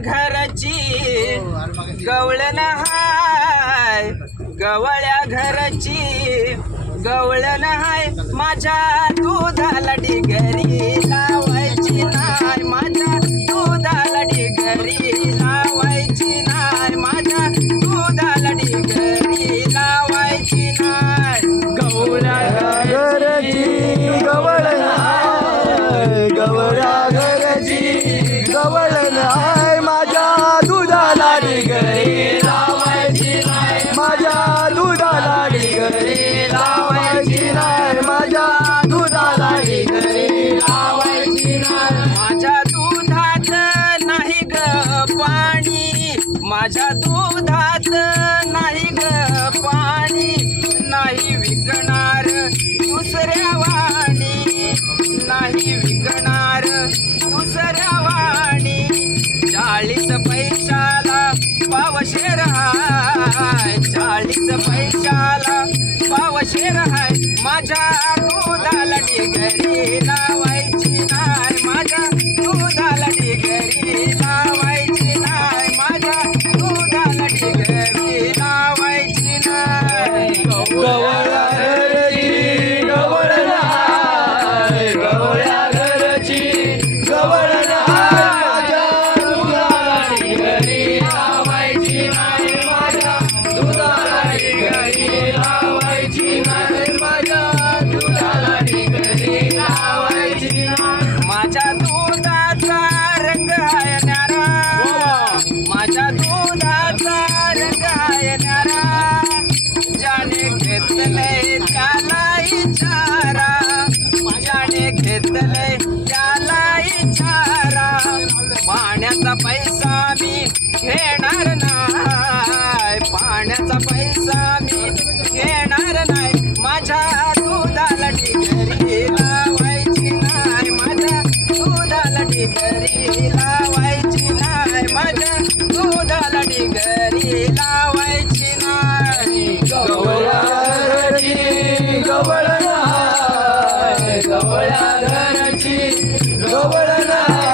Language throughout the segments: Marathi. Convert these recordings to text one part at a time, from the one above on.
घरची गवळण हाय गवळ्या घरची गवळण हाय माझ्या दुधाला डिगरी लावायची नाय माझ्या दुधाला डिगरी लावायची नाय माझ्या दुधाला डिगरी लावायची नाय गवळ्या घरची गवळण आहे गवळ्या घरची माझ्या दुधाला लावायची नाही माझ्या दुधाला लावायची माझ्या दुधात नाही ग पाणी. माझ्या दूध चाळीस पैशाला पावशेर हाय. माझ्या दुधाला डिगरी लावायची नाही पैसा मी घेणार नाही. माझ्या दुधाला टिकरी लावायची नाही. माझ्या दुधाला टिकरी लावायची नाही. माझ्या दुधाला टिकरी लावायची नाही. गवळ्या घरची गवळ आहे गवळ्या घरची गवळण आहे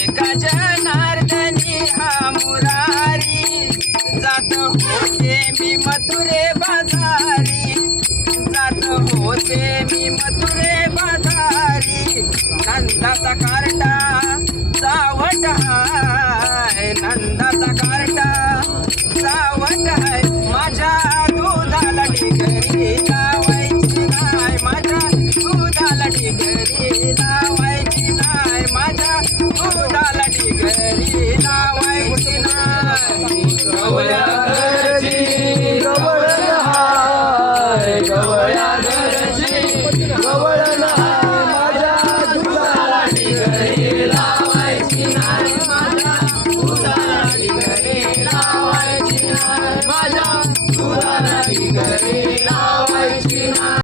एका हा मुरारी. जात होते मी मथुरे बाजारी. जात होते मी मथुरे बाजारी. नंदाचा कार्टा चावट हाय. नंदाचा कार्टा चावट हाय. माझ्या दुधाला डिगरी